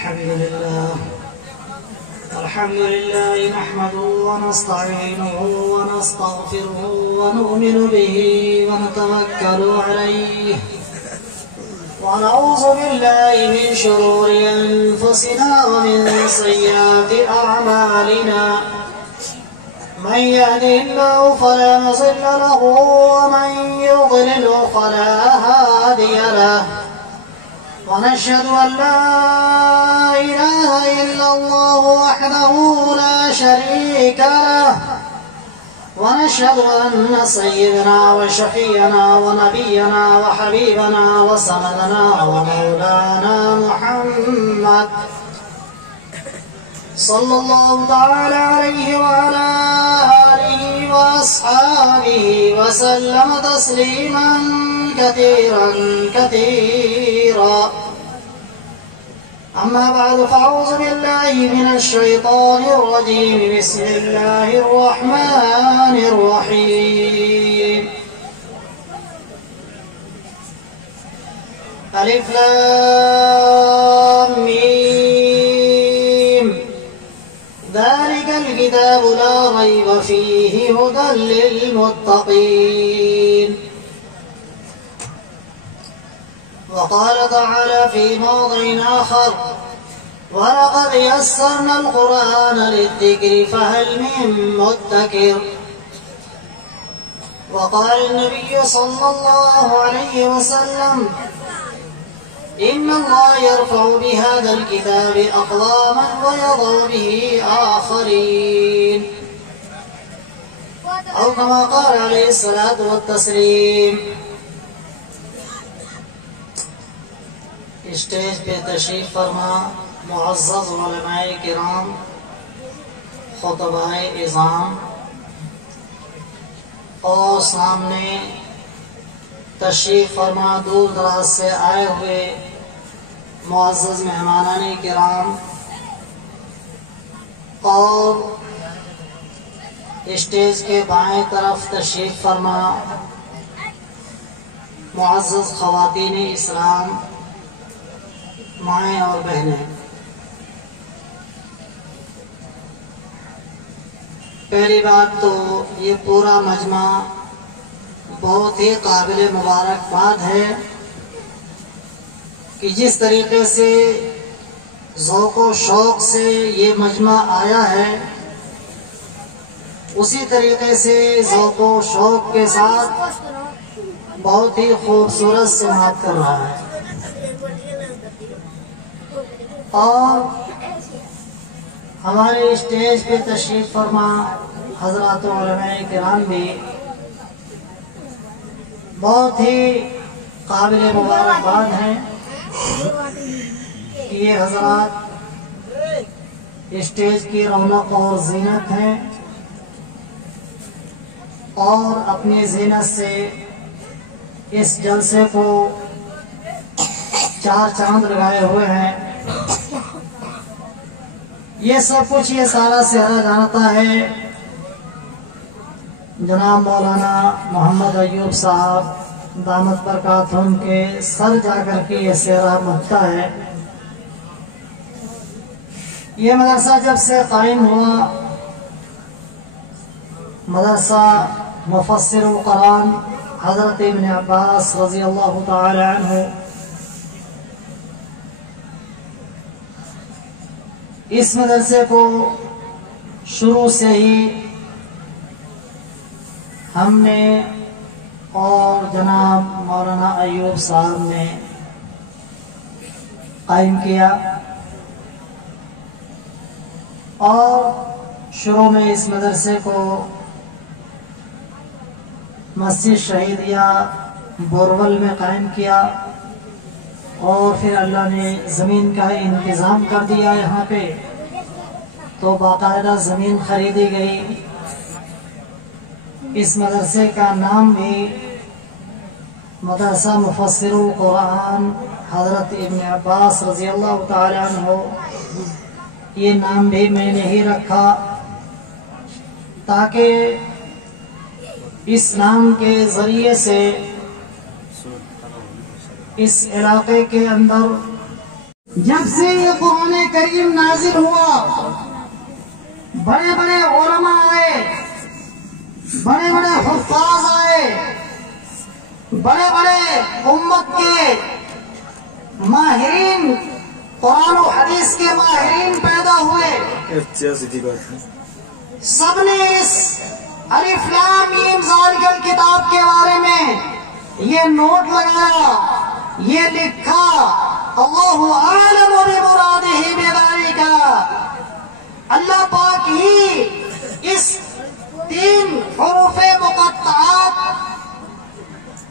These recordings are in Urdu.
الحمد لله نحمده ونستعينه ونستغفره ونؤمن به ونتوكل عليه ونعوذ بالله من شرور أنفسنا ومن سيئات أعمالنا من يهده الله فلا مضل له ومن يضلل فلا هادي له ونشهد أن لا إله إلا الله وحده لا شريك له ونشهد أن سيدنا وشفينا ونبينا وحبيبنا وسندنا ومولانا محمد صلى الله تعالى عليه وعلى آله وأصحابه وسلم تسليما كثيرا كثيرا. أما بعد فأعوذ بالله من الشيطان الرجيم. بسم الله الرحمن الرحيم. ألف لام ميم ذلك الكتاب لا ريب فيه هدى للمتقين. وقال تعالى في موضع آخر ولقد يسرنا القرآن للذكر فهل من مدكر. وقال النبي صلى الله عليه وسلم إن الله يرفع بهذا الكتاب أقواما ويضع به آخرين أو كما قال عليه الصلاة والتسليم. اسٹیج پہ تشریف فرما معزز علماء کرام، خطبائے اعظام اور سامنے تشریف فرما دور دراز سے آئے ہوئے معزز مہمانان کرام اور اسٹیج کے بائیں طرف تشریف فرما معزز خواتین اسلام، مائیں اور بہنیں. پہلی بات تو یہ پورا مجمع بہت ہی قابل مبارکباد ہے کہ جس طریقے سے ذوق و شوق سے یہ مجمع آیا ہے اسی طریقے سے ذوق و شوق کے ساتھ بہت ہی خوبصورت سماعت کر رہا ہے. اور ہمارے اسٹیج پہ تشریف فرما حضرات علماء کرام بھی بہت ہی قابل مبارکباد ہیں کہ یہ حضرات اسٹیج کی رونق اور زینت ہیں اور اپنی زینت سے اس جلسے کو چار چاند لگائے ہوئے ہیں. یہ سب کچھ یہ سارا سہرا جانتا ہے جناب مولانا محمد ایوب صاحب دامت برکاتہم کے سر جا کر کے یہ سہرا مچتا ہے. یہ مدرسہ جب سے قائم ہوا، مدرسہ مفسر القرآن حضرت ابن عباس رضی اللہ تعالی عنہ اس مدرسے کو شروع سے ہی ہم نے اور جناب مولانا ایوب صاحب نے قائم کیا اور شروع میں اس مدرسے کو مسجد شہیدیہ بورول میں قائم کیا اور پھر اللہ نے زمین کا انتظام کر دیا یہاں پہ، تو باقاعدہ زمین خریدی گئی. اس مدرسے کا نام بھی مدرسہ مفسر القرآن حضرت ابن عباس رضی اللہ تعالی عنہ، یہ نام بھی میں نے ہی رکھا تاکہ اس نام کے ذریعے سے اس علاقے کے اندر جب سے یہ قرآن کریم نازل ہوا بڑے بڑے علماء آئے، بڑے بڑے حفاظ آئے، بڑے بڑے امت کے ماہرین، قرآن و حدیث کے ماہرین پیدا ہوئے۔ سب نے اس الف لام میم ذالک الکتاب کے بارے میں یہ نوٹ لگایا، یہ لکھا اللہ عالم بمرادہ بذالک، اللہ پاک ہی اس 3 حروف مقطعات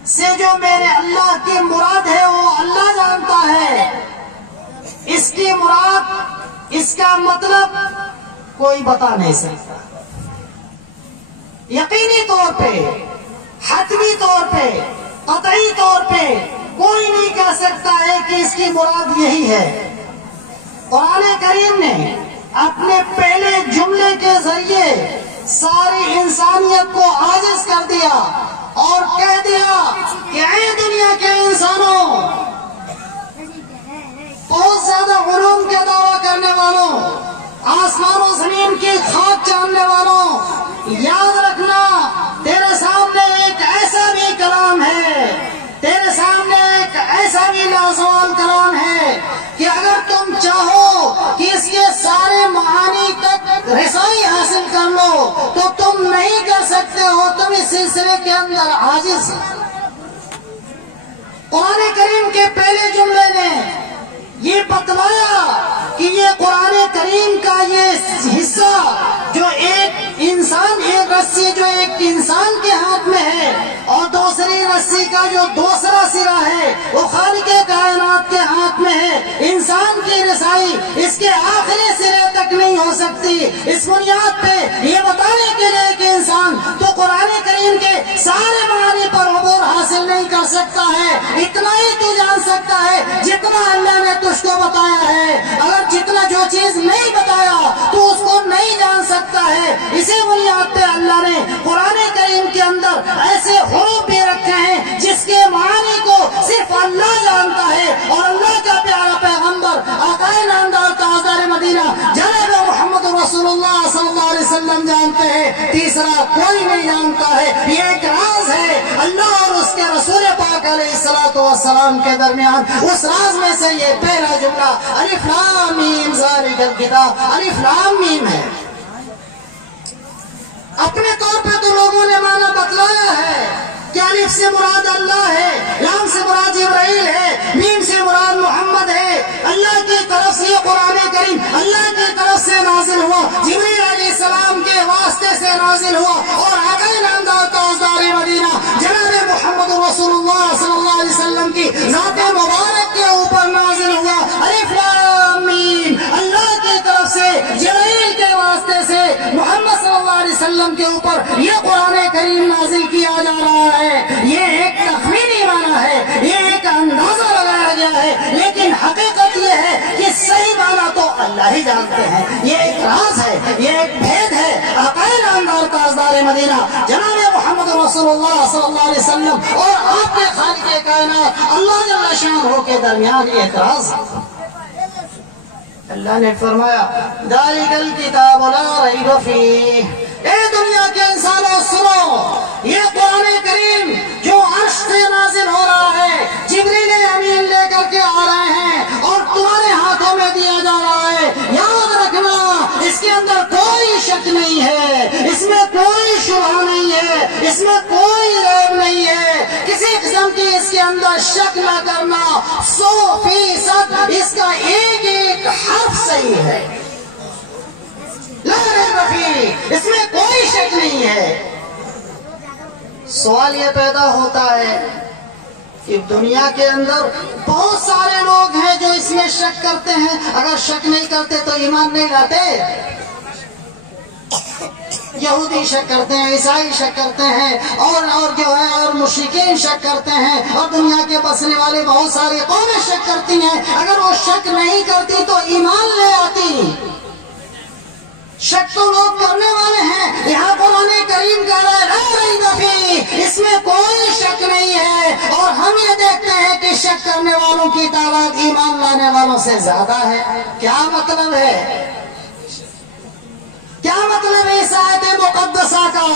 سے جو میرے اللہ کی مراد ہے وہ اللہ جانتا ہے۔ اس کی مراد، اس کا مطلب کوئی بتا نہیں سکتا۔ یقینی طور پہ، حتمی طور پہ، قطعی طور پہ کوئی نہیں کہہ سکتا ہے کہ اس کی مراد یہی ہے۔ قرآن کریم نے اپنے پہلے جملے کے ذریعے ساری انسانیت کو عاجز کر دیا اور کہہ دیا کہ اے دنیا کے انسانوں، بہت زیادہ علوم کے دعویٰ کرنے والوں، آسمان و زمین کی خاک جاننے والوں، یاد رکھنا تیرے سامنے ایک ایسا بھی کلام ہے، تیرے سامنے ایک ایسا بھی لازوال کلام ہے کہ اگر تم چاہو کہ اس کے سارے معانی تک رسائی حاصل کر لو تو تم نہیں کر سکتے ہو، تم اس سلسلے کے اندر عاجز۔ قرآن کریم کے پہلے جملے نے یہ بتلایا کہ یہ قرآن کریم کا یہ حصہ جو ایک انسان، ایک رسی جو ایک انسان کے ہاتھ میں ہے اور دوسری رسی کا جو دوسرا سرا ہے وہ خالق کائنات کے ہاتھ میں ہے، انسان کی رسائی اس کے آخری سرے تک نہیں ہو سکتی۔ اس بنیاد پہ یہ بتانے کے لیے کہ انسان تو قرآن کریم کے سارے معانی پر عبور حاصل نہیں کر سکتا ہے، اتنا ہی تو جان سکتا ہے جتنا اللہ نے تجھ کو بتایا ہے۔ اگر جتنا جو چیز نہیں بتایا تو اس کو نہیں جان سکتا ہے۔ اسی بنیاد پہ اللہ نے قرآن کریم کے اندر ایسے حروف بھی رکھے ہیں جس کے معانی کو صرف اللہ جانتا ہے اور اللہ کا پیارا پیغمبر آقا نامدار تاجدار مدینہ جناب محمد رسول اللہ صلی اللہ علیہ وسلم جانتے ہیں، تیسرا کوئی نہیں جانتا ہے۔ یہ ایک راز ہے اللہ اور اس کے رسول پاک علیہ السلام کے درمیان۔ اس راز میں سے یہ پہلا جملہ الف لام میم ذالک الکتاب، الف لام میم ہے۔ اپنے طور پہ تو لوگوں نے معنی بتلایا ہے کہ الف سے مراد اللہ ہے، لام سے مراد جبرائیل ہے، میم سے مراد محمد ہے۔ اللہ کی طرف سے یہ قرآن کریم اللہ کی طرف سے نازل ہوا، جبرائیل علیہ السلام کے واسطے سے نازل ہوا اور آقا نامدار تاجدار مدینہ جناب محمد رسول اللہ صلی اللہ علیہ وسلم کی ذات مبارک کے اوپر نازل ہوا۔ الف لام میم اللہ کی طرف سے جبرائیل کے واسطے سے محمد صلی اللہ علیہ وسلم کے اوپر یہ قرآن کریم نازل کیا جا رہا ہے۔ یہ ایک تخمینی معنی ہے، یہ ایک اندازہ لگایا گیا ہے، لیکن حقیقت یہ ہے کہ صحیح معنی تو اللہ ہی جانتے ہیں۔ یہ ایک راز ہے، یہ ایک بھید ہے۔ آقا نامدار تاجدار مدینہ جناب محمد رسول اللہ صلی اللہ علیہ وسلم اور آپ کے خالق کائنات اللہ جل شانہ کے درمیان ایک راز ہے۔ اللہ نے فرمایا ذالک الکتاب لا ریب فیہ، اے دنیا کے انسانوں سنو، یہ قرآن کریم جو عرش سے نازل ہو رہا ہے، جبریل امین لے کر کے آ رہے ہیں اور تمہارے ہاتھوں میں دیا جا رہا ہے، یاد رکھنا اس کے اندر کوئی شک نہیں ہے، اس میں کوئی شبہ نہیں ہے، اس میں کوئی ریب نہیں ہے، کسی قسم کی اس کے اندر شک نہ کرنا۔ 100% اس کا ایک ایک حرف صحیح ہے، لا ریب فیہ، اس میں کوئی شک نہیں ہے۔ سوال یہ پیدا ہوتا ہے کہ دنیا کے اندر بہت سارے لوگ ہیں جو اس میں شک کرتے ہیں، اگر شک نہیں کرتے تو ایمان نہیں لاتے۔ یہودی شک کرتے ہیں، عیسائی شک کرتے ہیں اور جو ہے اور مشرکین شک کرتے ہیں، اور دنیا کے بسنے والے بہت ساری قومیں شک کرتی ہیں، اگر وہ شک نہیں کرتی تو ایمان لے آتی۔ شک تو لوگ کرنے والے ہیں، یہاں قرآن کریم کہہ رہا ہے لا ریب فیہ، اس میں کوئی شک نہیں ہے۔ ہے اور ہم یہ دیکھتے ہیں کہ شک کرنے والوں کی تعداد ایمان لانے والوں سے زیادہ ہے۔ کیا مطلب ہے؟ کیا مطلب ہے اس آیت مقدسہ کا؟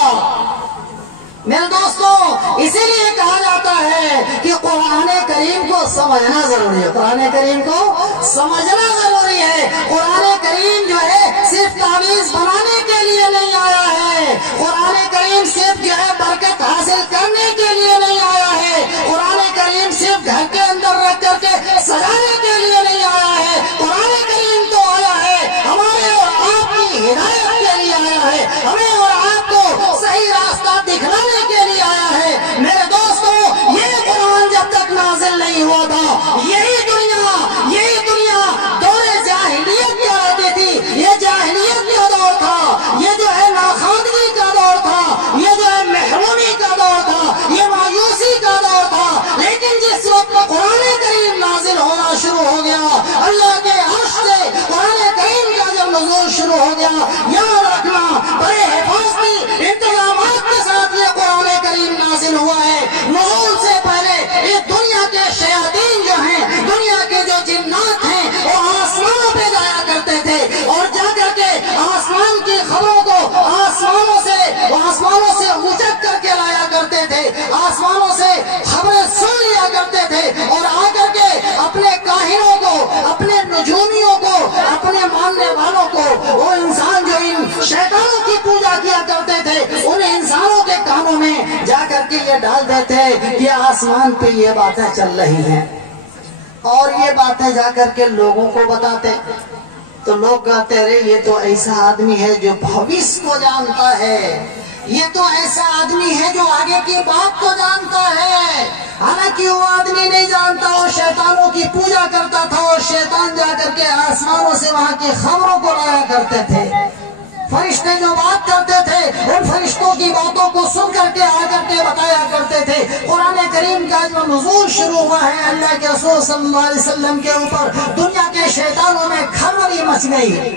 میرے دوستو، اسی لیے کہا جاتا ہے کہ قرآن کریم کو سمجھنا ضروری ہے۔ قرآن کریم کو سمجھنا ضروری ہے۔ قرآن کریم جو ہے صرف تعویذ بنانے کے لیے نہیں آیا ہے، قرآن کریم صرف جو ہے برکت حاصل کرنے کے لیے نہیں آیا ہے، قرآن کریم صرف گھر کے اندر رکھ کر کے سجانے کے لیے نہیں آیا ہے۔ قرآن کریم تو آیا ہے ہمارے اور آپ کی ہدایت کے لیے آیا ہے، ہمیں اور آپ کو صحیح راستہ دکھلانے کے لیے آیا ہے۔ میرے دوستو، یہ قرآن جب تک نازل نہیں ہوا تھا، یہی دنیا دور جاہلیت کیا رہتی تھی۔ یہ جاہلیت کا دور تھا، یہ جو ہے ناخواندگی کا دور تھا، یہ جو ہے محرومی کا دور تھا، یہ مایوسی کا دور تھا۔ لیکن جس وقت قرآن کریم نازل ہونا شروع ہو گیا، اللہ کے عرش سے قرآن کریم کا جب نزول شروع ہو گیا، یاد رکھنا بڑے حفاظتی انتظامات کے ساتھ یہ قرآن کریم نازل ہوا ہے۔ نزول سے پہلے یہ دنیا کے شیاطین جو ہیں، دنیا کے جو جنات ہیں، وہ آسمانوں پہ جایا کرتے تھے اور جا کر کے آسمان کی خبروں کو آسمانوں سے اچک کر کے لایا کرتے تھے، آسمانوں سے خبریں سن لیا کرتے تھے اور آ کر کے اپنے کاہنوں کو، اپنے نجومیوں کو، اپنے ماننے والوں کو، وہ انسان جو ان شیطانوں کی پوجا کیا کرتے تھے، ان انسانوں کے کانوں میں جا کر کے یہ ڈال دیتے کہ آسمان پہ یہ باتیں چل رہی ہیں، اور یہ باتیں جا کر کے لوگوں کو بتاتے تو لوگ کہتے رہے یہ تو ایسا آدمی ہے جو بھویش کو جانتا ہے، یہ تو ایسا آدمی ہے جو آگے کی بات کو جانتا ہے۔ حالانکہ وہ آدمی نہیں جانتا، وہ شیطانوں کی پوجا کرتا تھا اور شیطان جا کر کے آسمانوں سے وہاں کی خبروں کو لایا کرتے تھے۔ فرشتے جو بات کرتے تھے ان فرشتوں کی باتوں کو سن کر کے آ کر کے بتایا کرتے تھے۔ قرآن کریم کا جو نزول شروع ہوا ہے اللہ کے رسول صلی اللہ علیہ وسلم کے اوپر، دنیا کے شیطانوں میں کھلبلی مچ گئی،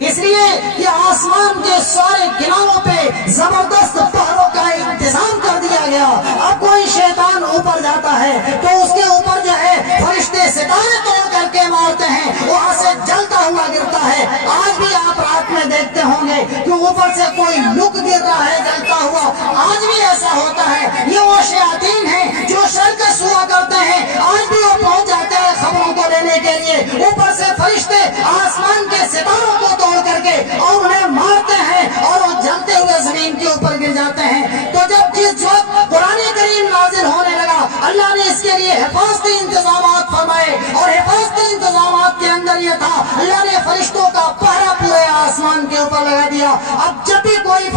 اس لیے کہ آسمان کے سارے کناروں پہ زبردست پہروں کا انتظام کر دیا گیا۔ اب کوئی شیطان اوپر جاتا ہے تو اس کے اوپر جو ہے فرشتے ستارے توڑ کر کے مارتے ہیں، وہاں سے جلتا ہوا گرتا ہے۔ آج بھی آپ رات میں دیکھتے ہوں گے کہ اوپر سے کوئی لک گر رہا ہے جلتا ہوا، آج بھی ایسا ہوتا ہے۔ یہ وہ شیاطین ہیں جو سرکش ہوا کرتے ہیں، آج بھی وہ پہنچ جاتے ہیں خبروں کو لینے کے لیے۔ اوپر سے فرشتے آسمان کے ستاروں کو توڑ کر کے اور انہیں مارتے ہیں اور وہ جلتے ہوئے زمین کے اوپر گر جاتے ہیں۔ تو جب جس وقت قرآن کریم نازل ہونے لگا، اللہ نے اس کے لیے حفاظتی انتظامات فرمائے، اور حفاظتی انتظامات کے اندر یہ تھا اللہ نے فرشتوں کا پہرا پورے آسمان کے اوپر لگا دیا۔ اب جب بھی کوئی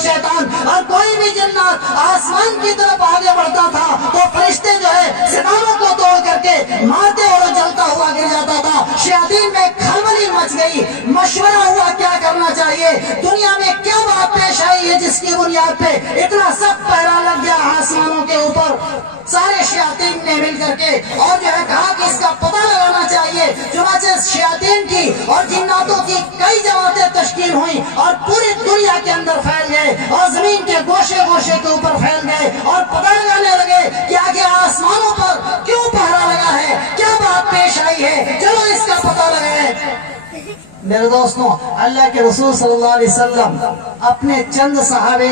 شیطان اور کوئی بھی جنات آسمان کی طرف آگے بڑھتا تھا تو فرشتے جو ہے ستاروں کو توڑ کر کے مارتے اور جلتا ہوا گر جاتا تھا۔ شیاطین میں کھلبلی مچ گئی، مشورہ ہوا کیا کرنا چاہیے، دنیا میں کیا بات پیش آئی ہے جس کی بنیاد پہ اتنا سخت پہرا لگ گیا آسمانوں کے اوپر۔ سارے شیاطین نے مل کر کے اور جو ہے کہا کہ اس کا پتہ لگانا چاہیے۔ چنانچہ شیاطین کی اور جناتوں کی کئی جماعتیں تشکیل ہوئی اور پوری دنیا کے اندر پھیل گئے اور زمین کے گوشے گوشے کے اوپر پھیل گئے اور پتہ لگانے لگے کہ آگے آسمانوں پر کیوں پہرا لگا ہے، کیا بات پیش آئی ہے، چلو اس کا پتہ لگائیں۔ میرے دوستوں، اللہ کے رسول صلی اللہ علیہ وسلم اپنے چند صحابہ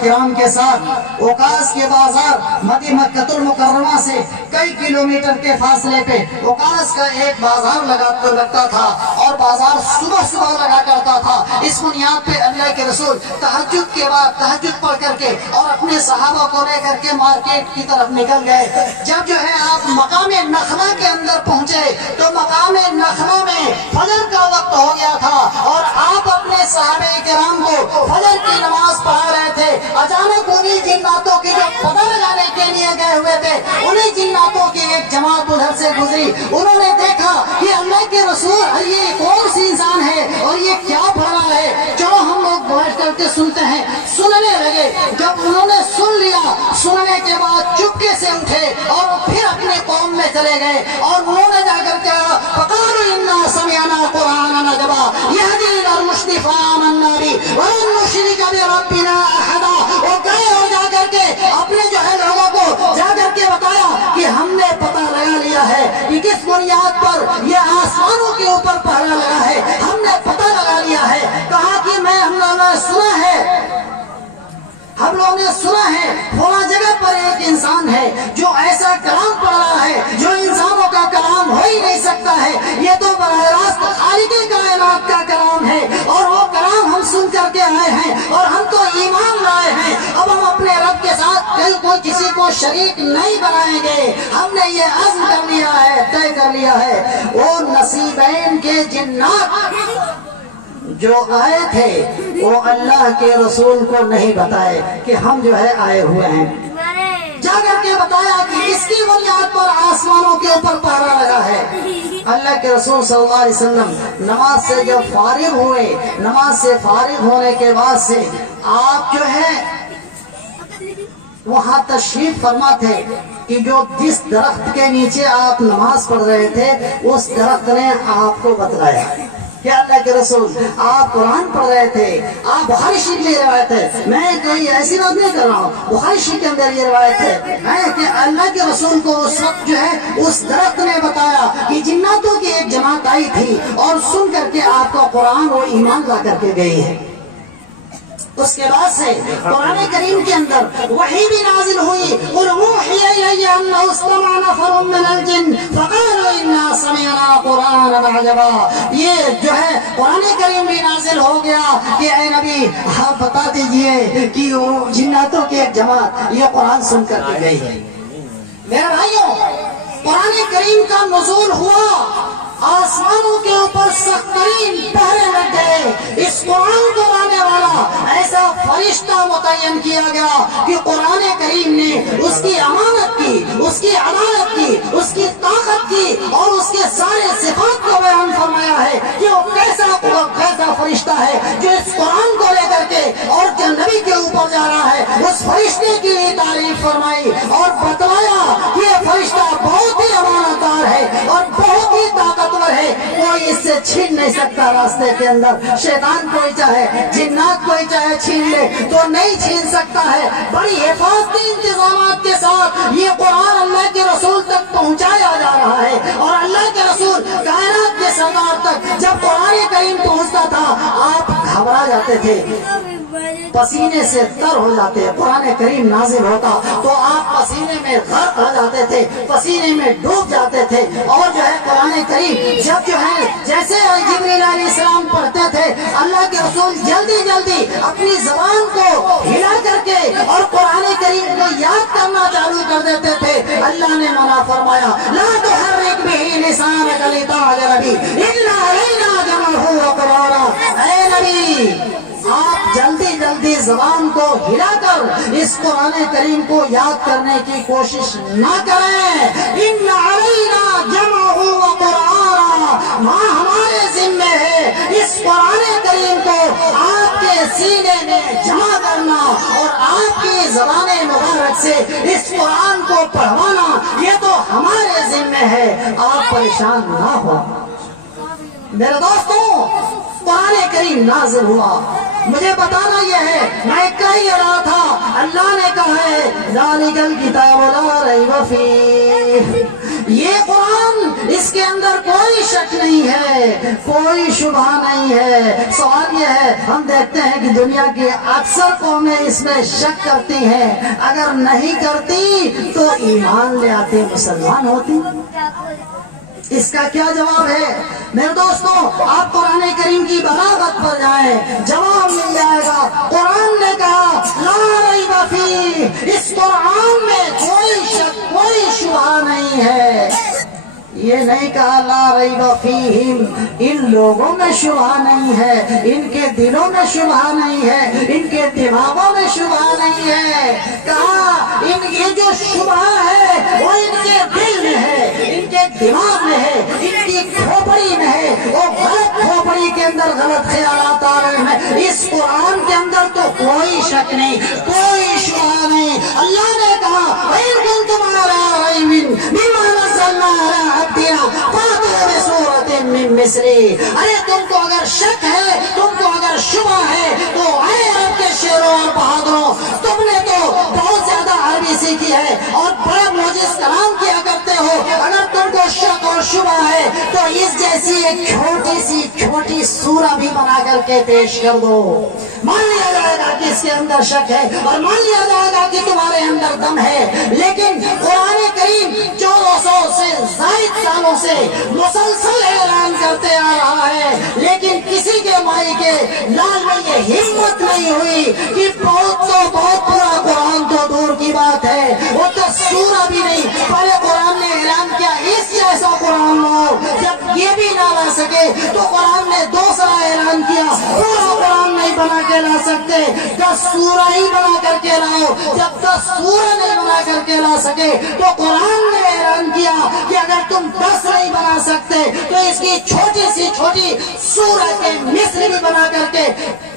کرام کے ساتھ اوقاس کے بازار مکہ المکرمہ سے کئی کلومیٹر کے فاصلے پہ اوقاس کا ایک بازار لگتا تھا اور بازار صبح صبح لگا کرتا تھا۔ اس بنیاد پہ اللہ کے رسول تہجد کے بعد تہجد پڑھ کر کے اور اپنے صحابہ کو لے کر کے مارکیٹ کی طرف نکل گئے۔ جب جو ہے آپ مقام نخلا کے اندر پہنچے تو مقام نخلا میں فجر کا وقت ہو گیا تھا اور آپ اپنے صحابہ کرام کو فجر کی نماز پڑھا رہے تھے۔ اچانک انہیں جناتوں کی جو پتہ لگانے کے لیے گئے ہوئے تھے، انہیں جناتوں کی ایک جماعت ادھر سے گزری۔ انہوں نے دیکھا کہ اللہ کے رسول یہ کون سی انسان ہے اور یہ کیا پڑھ رہا ہے، چلو ہم لوگ بیٹھ کر کے سنتے ہیں۔ سننے لگے، جب انہوں نے سن لیا، سننے کے بعد چپکے سے اٹھے اور پھر اپنے قوم میں چلے گئے اور انہوں نے جا کر کے فقالوا انا سمعنا قرآنا عجبا یہدی الی الرشد فآمنا بہ ولن نشرک بربنا احدا، وہ گئے اور جا کر کے اپنے جو ہے اوپر پہرا لگا ہے، ہم نے پتہ لگا لیا ہے. کہا کہ ہم لوگوں نے سنا ہے، ہم لوگوں نے سنا ہے فلاں جگہ پر ایک انسان ہے جو ایسا کلام پڑھ رہا ہے جو انسانوں کا کلام ہو ہی نہیں سکتا ہے، یہ تو براہ راست خالق کائنات کا کلام ہے، اور وہ کلام ہم سن کر کے آئے ہیں اور ہم تو ایمان لائے ہیں. اب ہم اپنے رب کے ساتھ کوئی کسی کو شریک نہیں بنائیں گے. ہم نے یہ عزم کر لیا ہے، طے کر لیا ہے. وہ نصیبین کے جنات جو آئے تھے وہ اللہ کے رسول کو نہیں بتائے کہ ہم جو ہے آئے ہوئے ہیں. جا کر کے بتایا کہ اس کی بنیاد پر آسمانوں کے اوپر پہرا لگا ہے. اللہ کے رسول صلی اللہ علیہ وسلم نماز سے جب فارغ ہوئے، نماز سے فارغ ہونے کے بعد سے آپ جو ہے وہاں تشریف فرما تھے کہ جس درخت کے نیچے آپ نماز پڑھ رہے تھے اس درخت نے آپ کو بتلایا کہ اللہ کے رسول آپ قرآن پڑھ رہے تھے، آپ بخاری شریف میں روایت ہے، میں کوئی ایسی بات نہیں کر رہا ہوں، بخاری شریف کے اندر یہ روایت ہے کہ اللہ کے رسول کو اس وقت جو ہے اس درخت نے بتایا کہ جناتوں کی ایک جماعت آئی تھی اور سن کر کے آپ کا قرآن وہ ایمان لا کر کے گئی ہے. اس کے بعد سے قرآن کریم کے اندر وحی بھی نازل ہوئی، قُلْ أُوحِيَ إِلَيَّ أَنَّهُ اسْتَمَعَ نَفَرٌ مِّنَ الْجِنِّ فَقَالُوا إِنَّا سَمِعْنَا قُرْآنًا عَجَبًا. یہ جو ہے قرآن کریم بھی نازل ہو گیا کہ اے نبی آپ بتا دیجئے کہ جناتوں کی ایک جماعت یہ قرآن سن کر کے گئی ہے. میرے بھائیوں، قرآن کریم کا نزول ہوا، آسمانوں کے اوپر سخت ترین پہرے لگ گئے. اس قرآن کو لانے والا ایسا فرشتہ متعین کیا گیا کہ قرآن کریم نے اس کی امانت کی، اس کی عدالت کی، اس کی طاقت کی اور اس کے سارے صفات کو بیان فرمایا ہے کہ وہ کیسا فرشتہ ہے جو اس قرآن کو لے کر کے اور جو نبی کے اوپر جا رہا ہے اس فرشتے کی تعریف فرمائی اور بتلایا کہ یہ فرشتہ بہت ہی امانت دار ہے اور بہت ہی طاقتور ہے، کوئی اس سے چھین نہیں سکتا. راستے کے اندر شیطان کوئی چاہے، جنات کوئی چاہے چھین لے تو نہیں چھین سکتا ہے. بڑی حفاظتی انتظامات کے ساتھ یہ قرآن اللہ کے رسول تک پہنچایا جا رہا ہے، اور اللہ کے رسول کائنات کے سردار تک جب قرآن کریم پہنچتا تھا آپ گھبرا جاتے تھے، پسینے سے تر ہو جاتے. قرآن کریم نازل ہوتا تو آپ پسینے میں غرق ہو جاتے تھے، پسینے میں ڈوب جاتے تھے. اور جو ہے قرآن کریم جب جو ہے جیسے جبریل علیہ السلام پڑھتے تھے اللہ کے رسول جلدی جلدی اپنی زبان کو ہلا کر کے اور قرآن کریم کو یاد کرنا چالو کر دیتے تھے. اللہ نے منع فرمایا لا تحرک به لسانك لتعجل به ان علينا جمعه وقرآنه. اے نبی آپ جلدی جلدی زبان کو ہلا کر اس قرآن کریم کو یاد کرنے کی کوشش نہ کریں. ان علینا جمعه وقرآنه، ماں ہمارے ذمہ ہے اس قرآن کریم کو آپ کے سینے میں جمع کرنا اور آپ کی زبان مبارک سے اس قرآن کو پڑھوانا، یہ تو ہمارے ذمہ ہے. آپ پریشان نہ ہو. میرے دوستوں، قرآن کریم نازل ہوا، مجھے بتانا یہ ہے، میں کہہ رہا تھا اللہ نے کہا ہے ذالک الکتاب لا ریب فیہ، یہ قرآن اس کے اندر کوئی شک نہیں ہے، کوئی شبہ نہیں ہے. سوال یہ ہے، ہم دیکھتے ہیں کہ دنیا کی اکثر قومیں اس میں شک کرتی ہیں، اگر نہیں کرتی تو ایمان لے آتے مسلمان ہوتی. اس کا کیا جواب ہے؟ میرے دوستوں، آپ قرآن کریم کی بلاغت پر جائیں، جواب مل جائے گا. قرآن نے کہا لا ریب فیہ، اس قرآن میں کوئی شک کوئی شبہ نہیں ہے. یہ نہیں کہا لا ریب فیہم، ان لوگوں میں شبہ نہیں ہے، ان کے دلوں میں شبہ نہیں ہے، ان کے دماغوں میں شبہ نہیں ہے. کہا یہ جو شبہ ہے وہ ان کے دل میں ہے، ان کے دماغ میں ہے، ان کی کھوپڑی میں ہے، وہ غلط کھوپڑی کے اندر غلط خیالات آ رہے ہیں. اس قرآن کے اندر تو کوئی شک نہیں، کوئی شبہ نہیں. اللہ نے کہا وَإِن كُنتُمْ عَلَىٰ رَيْبٍ مِّمَّا نَزَّلْنَا عَلَىٰ عَبْدِنَا فَأْتُوا بِسُورَةٍ مِّن مِّثْلِهِ. ارے تم کو اگر شک ہے، تم کو اگر شبہ ہے تو اے عرب کے شیروں اور بہادروں، تم نے تو بہت زیادہ عربی سیکھی ہے اور بڑے معجز کلام کیا کرتے ہو، اگر تم کو شک اور شبہ ہے ہے تو اس جیسی ایک چھوٹی سورہ بھی بنا کر کے پیش کر دو، مان لیا جائے گا کہ اس کے اندر شک ہے اور مان لیا جائے گا کہ تمہارے اندر دم ہے۔ لیکن قرآن کریم 1400 سے زائد سالوں سے مسلسل اعلان کرتے آ رہا ہے، لیکن کسی کے مائی کے لال میں یہ ہمت نہیں ہوئی کہ بہت پورا قرآن تو دور کی بات ہے، وہ تو سورہ بھی نہیں، پہلے قرآن نے اعلان کیا اس جیسا قرآن لاؤ، جب یہ بھی نہ لا سکے تو قرآن نے دوسرا اعلان کیا، پورا قرآن نہیں بنا کے لا سکتے 10 سورہ ہی بنا کر کے لاؤ، جب 10 سورہ نہیں بنا کر کے لا سکے تو قرآن نے اعلان کیا کہ اگر تم 10 نہیں بنا سکتے تو اس کی چھوٹی سورہ کے مصر بھی بنا کر کے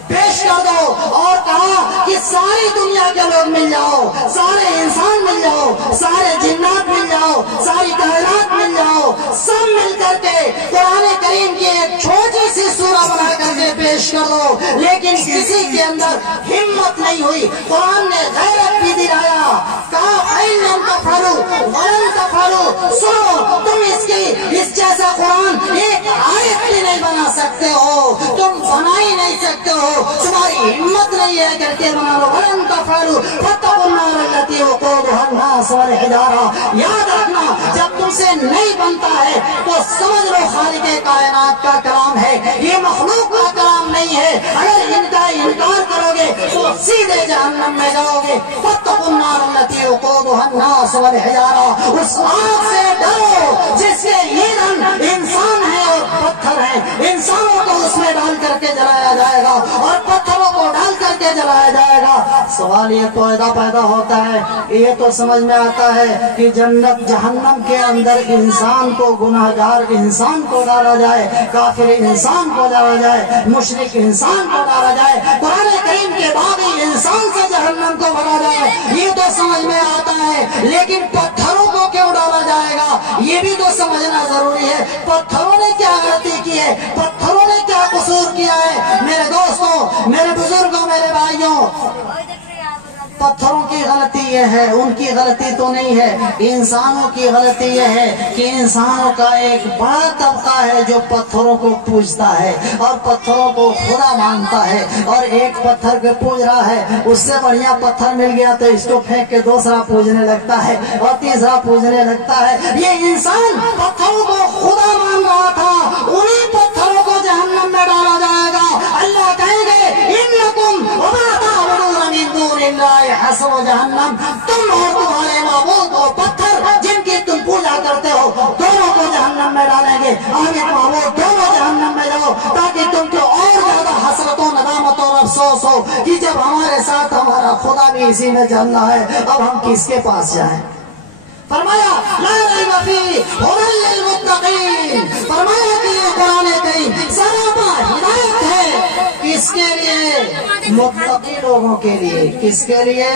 پیش کر دو، اور کہا کہ ساری دنیا کے لوگ مل جاؤ، سارے انسان مل جاؤ، سارے جنات مل جاؤ، ساری کائنات مل جاؤ، سب مل کر کے قرآن کریم کی ایک چھوٹی سی سورہ بنا کر کے پیش کر دو، لیکن کسی کے اندر ہمت نہیں ہوئی۔ قرآن نے غیرت بھی دلایا، کہا فَإِن لَمْ تَفْعَلُوا وَلَن تَفْعَلُوا، سنو تم اس جیسا قرآن ایک آیت بھی نہیں بنا سکتے ہو، تم بنا ہی نہیں سکتے ہو، تمہاری ہمت نہیں ہے کر کے بنا لو۔ وَلَن تَفْعَلُوا فَاتَّقُوا النَّارَ الَّتِي وَقُودُهَا النَّاسُ وَالْحِجَارَةُ، یاد رکھنا جب تم سے نہیں بنتا ہے تو سمجھ لو خالق کائنات کا کلام ہے، یہ مخلوق کا کلام نہیں ہے، اگر ان کا انکار کرو گے تو سیدھے جہنم میں جاؤ گے۔ فَاتَّقُوا النَّارَ الَّتِي وَقُودُهَا النَّاسُ وَالْحِجَارَةُ، اس آگ سے ڈرو جس کے ایندھن انسان ہے اور پتھر ہے، انسانوں کو اس میں ڈال کر کے جلایا جائے گا اور پتھروں کو ڈال کر کے جلایا جائے گا۔ سوال یہ پیدا ہوتا ہے، یہ تو سمجھ میں آتا ہے کہ جنت جہنم کے اندر انسان کو، گناہگار انسان کو ڈالا جائے، کافر انسان کو ڈالا جائے، مشرک انسان کو ڈالا جائے، قرآن کریم کے باغی انسان سے جہنم کو بھرا جائے، یہ تو سمجھ میں آتا ہے، لیکن پتھروں کو کیوں ڈالا جائے گا یہ بھی تو سمجھنا ضروری ہے۔ پتھروں نے کیا غلطی کی ہے، پتھروں نے کیا قصور کیا ہے؟ میرے دوستوں، میرے بزرگوں، میرے بھائیوں، پتھروں کی غلطی یہ ہے، ان کی غلطی تو نہیں ہے، انسانوں کی غلطی یہ ہے کہ انسانوں کا ایک بڑا طبقہ ہے جو پتھروں کو پوجتا ہے اور پتھروں کو خدا مانتا ہے، اور ایک پتھر کو پوج رہا ہے، اس سے بڑھیا پتھر مل گیا تو اس کو پھینک کے دوسرا پوجنے لگتا ہے اور تیسرا پوجنے لگتا ہے۔ یہ انسان پتھروں کو خدا مان رہا تھا، انہی پتھروں کو جہنم میں ڈالا جائے گا۔ اللہ کہیں گے انکم وما تعبدون من دون اللہ حسب جہنم، تم اور تمہارے معبود اور پتھر جن کی تم پوجا کرتے ہو دونوں کو جہنم میں ڈالیں گے، عابد معبود دونوں جہنم میں جاؤ، تاکہ تم کو اور زیادہ حسرت و ندامت اور افسوس ہو کہ جب ہمارے ساتھ ہمارا خدا بھی اسی میں چل رہا ہے، اب ہم کس کے پاس جائیں؟ فرمایا لا ریب فیہ ھدی للمتقین، فرمایا کہ یہ قرآن کریم سراپا ہدایت ہے کس کے لیے؟ متقی لوگوں کے لیے۔ کس کے لیے؟